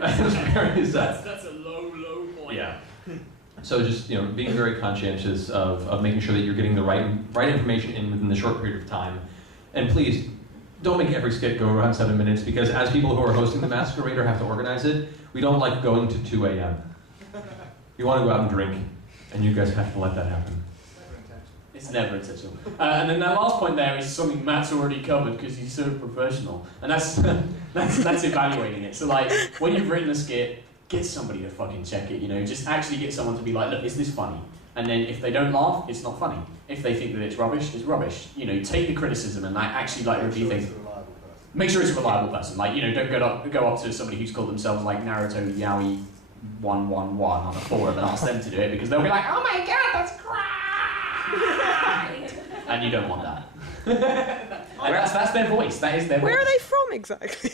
That's a low point. Yeah. So just being very conscientious of making sure that you're getting the right information in within the short period of time, and please don't make every skit go around 7 minutes, because as people who are hosting the masquerade or have to organize it, we don't like going to 2 a.m. We want to go out and drink, and you guys have to let that happen. It's never intentional. And then that last point there is something Matt's already covered because he's so professional, and that's evaluating it. So like when you've written a skit, get somebody to fucking check it. Just actually get someone to be like, look, is this funny? And then if they don't laugh, it's not funny. If they think that it's rubbish, it's rubbish. Take the criticism and actually review things. Make sure it's a reliable person. Don't go up to somebody who's called themselves like Naruto Yaoi 111 on a forum and ask them to do it, because they'll be like, oh my god, that's great! And you don't want that. That's their voice. That is their voice. Where are they from exactly?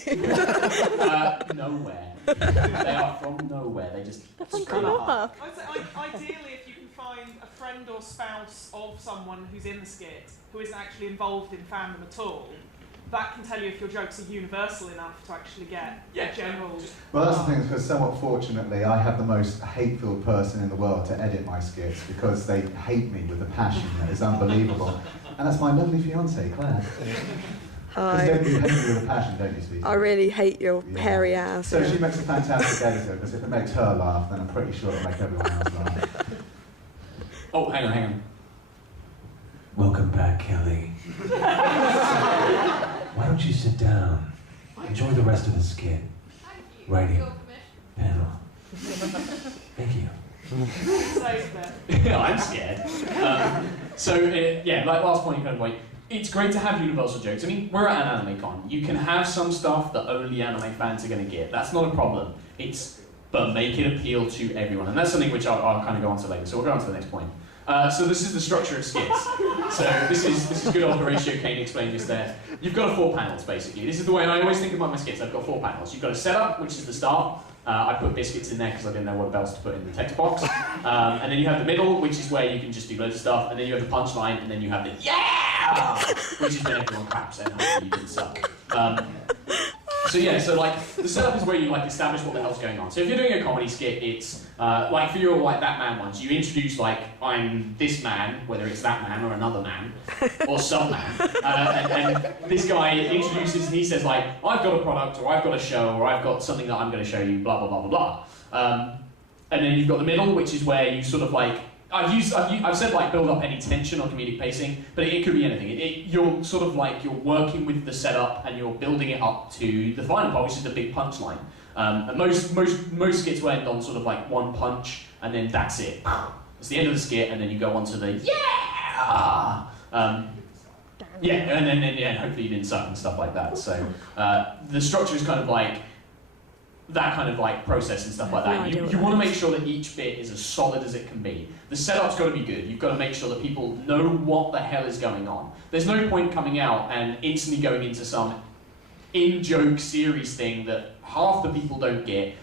Nowhere. They are from nowhere. They just spring up. I'd say ideally, if you can find a friend or spouse of someone who's in the skit who isn't actually involved in fandom at all, that can tell you if your jokes are universal enough to actually get a general... Well, that's the thing, because somewhat fortunately, I have the most hateful person in the world to edit my skits, because they hate me with a passion that is unbelievable. And that's my lovely fiancée, Claire. Hi. You hate me with a passion, don't you, Steve? I really hate your hairy ass. So she makes a fantastic editor, because if it makes her laugh, then I'm pretty sure it'll make everyone else laugh. Oh, hang on. Welcome back, Kelly. Why don't you sit down? Enjoy the rest of the skit. Writing. Panel. Thank you. I'm scared. Last point, it's great to have universal jokes. I mean, we're at an anime con. You can have some stuff that only anime fans are going to get. That's not a problem. But make it appeal to everyone. And that's something which I'll kind of go on to later. So we'll go on to the next point. So this is the structure of skits. So this is good old Horatio Kane explained just there. You've got 4 panels, basically. This is the way I always think about my skits. I've got 4 panels. You've got a setup, which is the start. I put biscuits in there because I didn't know what else to put in the text box. And then you have the middle, which is where you can just do loads of stuff. And then you have the punchline, and then you have the yeah, which is when everyone claps and hopefully you didn't suck. So the setup is where you establish what the hell's going on. So if you're doing a comedy skit, it's for your that man ones, you introduce I'm this man, whether it's that man or another man, or some man, and this guy introduces and he says I've got a product, or I've got a show, or I've got something that I'm going to show you, blah blah blah blah blah. And then you've got the middle, which is where you sort of I've said build up any tension or comedic pacing, but it could be anything. You're sort of you're working with the setup and you're building it up to the final part, which is the big punchline. And most skits will end on sort of one punch, and then that's it. It's the end of the skit, and then you go on to the yeah. And then hopefully you didn't suck and stuff like that. So the structure is kind of that kind of process and stuff like that. You want to make sure that each bit is as solid as it can be. The setup's got to be good. You've got to make sure that people know what the hell is going on. There's no point coming out and instantly going into some in-joke series thing that half the people don't get.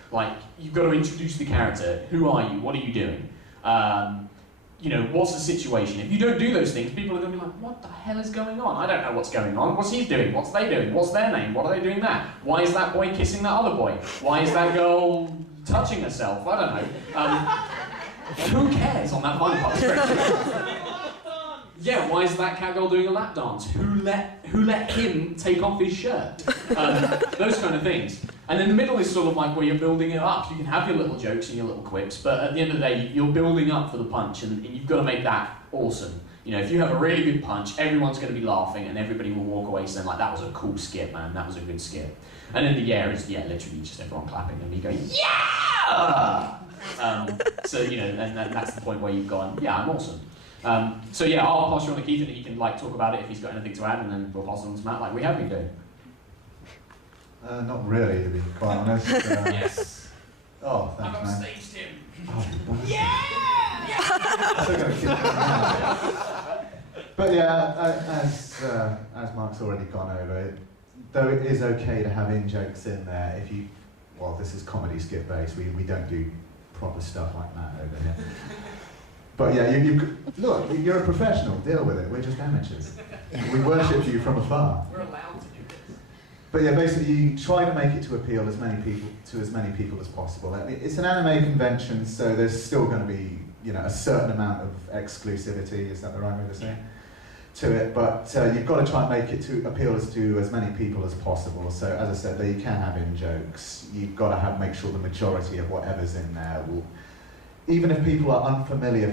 You've got to introduce the character. Who are you? What are you doing? What's the situation? If you don't do those things, people are going to be like, what the hell is going on? I don't know what's going on. What's he doing? What's they doing? What's their name? What are they doing that? Why is that boy kissing that other boy? Why is that girl touching herself? I don't know. Who cares on that final part? Yeah, why is that cat girl doing a lap dance? Who let him take off his shirt? Those kind of things. And then the middle is sort of where you're building it up. You can have your little jokes and your little quips, but at the end of the day, you're building up for the punch, and you've got to make that awesome. If you have a really good punch, everyone's going to be laughing, and everybody will walk away saying that was a cool skit, man. That was a good skit. And then the yeah is literally just everyone clapping and you go yeah. And that's the point where you've gone I'm awesome. I'll pass you on to Keith, and he can talk about it if he's got anything to add, and then we'll pass it on to Matt like we have been doing. Not really, to be quite honest. Yes. Oh, thanks, man. I've staged him. Oh, yeah! I'm still gonna keep it. But as Mark's already gone over, though it is okay to have in-jokes in there, this is comedy skit based, we don't do proper stuff like that over here. But look, you're a professional, deal with it, we're just amateurs. We worship you from afar. We're allowed to do this. But yeah, basically you try to make it to appeal as many people as possible. I mean, it's an anime convention, so there's still going to be, you know, a certain amount of exclusivity, is that the right way to say it, to it, but you've got to try and make it to appeal to as many people as possible. So as I said, you can have in-jokes. You've got to make sure the majority of whatever's in there will, even if people are unfamiliar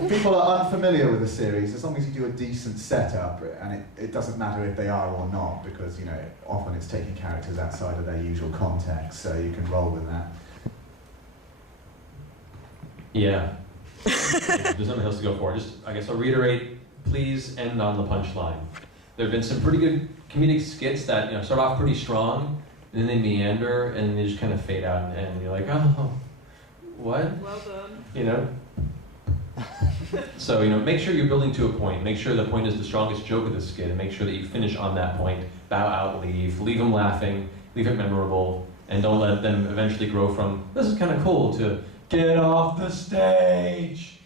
if people are unfamiliar with the series, as long as you do a decent setup, and it doesn't matter if they are or not, because, you know, often it's taking characters outside of their usual context, so you can roll with that. Yeah. There's nothing else to go for. Just, I guess I'll reiterate, please end on the punchline. There have been some pretty good comedic skits that, you know, start off pretty strong, and then they meander, and they just kind of fade out, and you're like, oh, what? Well done. You know? So, you know, make sure you're building to a point. Make sure the point is the strongest joke of the skit, and make sure that you finish on that point. Bow out, leave them laughing, leave it memorable, and don't let them eventually grow from, this is kind of cool, to get off the stage,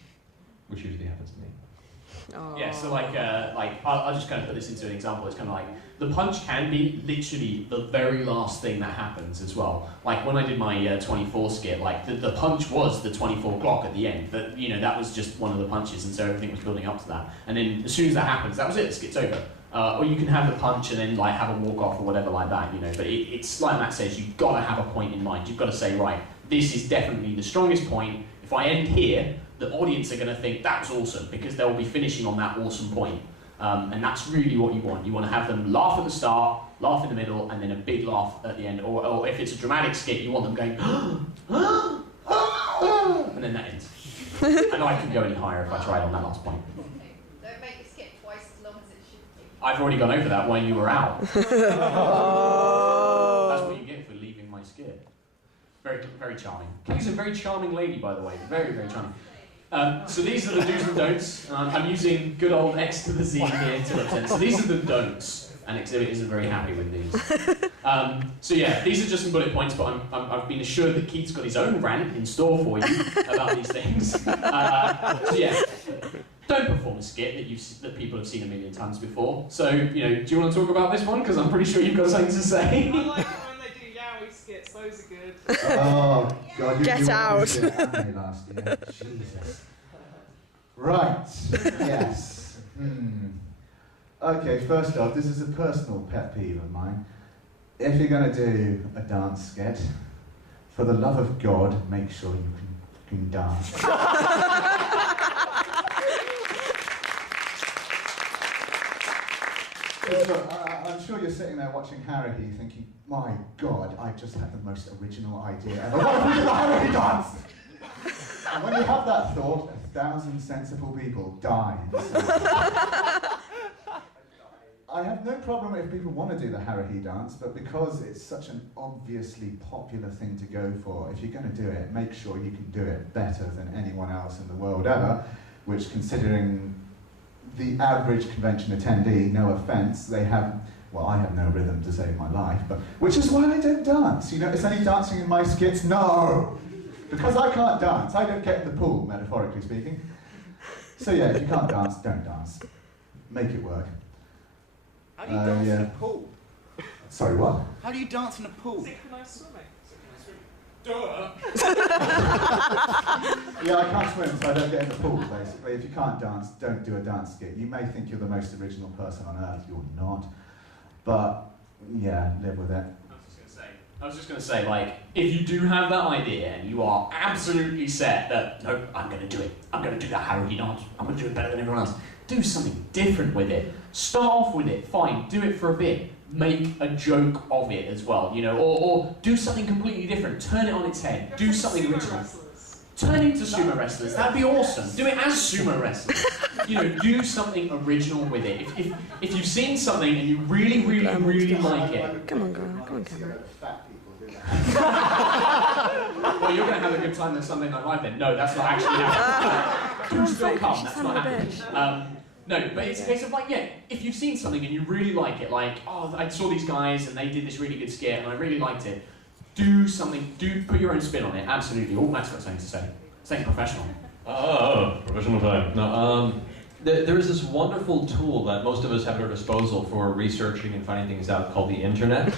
which usually happens to me. Oh. Yeah, so I'll just kind of put this into an example. It's kind of like, the punch can be literally the very last thing that happens as well. Like when I did my 24 skit, like the punch was the 24 clock at the end. But, you know, that was just one of the punches, and so everything was building up to that. And then as soon as that happens, that was it, the skit's over. Or you can have the punch and then like have a walk off or whatever like that, you know. But it's like Matt says, you've got to have a point in mind. You've got to say, right, this is definitely the strongest point. If I end here, the audience are going to think that was awesome, because they'll be finishing on that awesome point. And that's really what you want. You want to have them laugh at the start, laugh in the middle, and then a big laugh at the end. Or if it's a dramatic skit, you want them going, and then that ends. And I can go any higher if I tried on that last point. Don't make the skit twice as long as it should be. I've already gone over that when you were out. Oh. That's what you get for leaving my skit. Very, very charming. Kelly's a very charming lady, by the way. Very, very charming. So these are the do's and don'ts. I'm using good old X to the Z here to represent. So these are the don'ts, and Exhibit isn't very happy with these. So yeah, these are just some bullet points, but I've been assured that Keith's got his own rant in store for you about these things. So yeah, don't perform a skit that people have seen a million times before. So, you know, do you want to talk about this one? Because I'm pretty sure you've got something to say. I like it when they do yaoi skits, those are good. Oh, God, you Get out. did anime last year. Jesus. Right, yes. Okay, first off, this is a personal pet peeve of mine. If you're going to do a dance skit, for the love of God, make sure you can dance. I'm sure you're sitting there watching Haruhi thinking, my God, I just had the most original idea ever. What if we did a Haruhi dance? And when you have that thought, 1,000 sensible people die. I have no problem if people want to do the Haruhi dance, but because it's such an obviously popular thing to go for, if you're going to do it, make sure you can do it better than anyone else in the world ever, which, considering the average convention attendee, no offence, they have, well, I have no rhythm to save my life, but which is why I don't dance. You know, is any dancing in my skits? No! Because I can't dance, I don't get in the pool, metaphorically speaking. So yeah, if you can't dance, don't dance. Make it work. How do you dance in a pool? Sorry, what? How do you dance in a pool? Synchronised swimming. Duh! Yeah, I can't swim, so I don't get in the pool, basically. If you can't dance, don't do a dance skit. You may think you're the most original person on earth, you're not. But, yeah, live with it. I was just going to say, like, if you do have that idea and you are absolutely set that, no, I'm going to do it. I'm going to do that Haruhi dance. I'm going to do it better than everyone else. Do something different with it. Start off with it, fine, do it for a bit. Make a joke of it as well, you know, or do something completely different. Turn it on its head. Do something original. Wrestlers. Turn into sumo wrestlers. That'd be awesome. Do it as sumo wrestlers. You know, do something original with it. If you've seen something and you really, really, really like it. Come on, girl. Come on, Cameron. Well, you're going to have a good time on Sunday Night Live then. No, that's not actually happening. Do still come, that's not happening. No, but it's a case of like, yeah, if you've seen something and you really like it, like, oh, I saw these guys and they did this really good skit and I really liked it, do something, put your own spin on it, absolutely. Oh, Matt's got something to say. Something professional. Oh, professional time. No, There is this wonderful tool that most of us have at our disposal for researching and finding things out called the internet.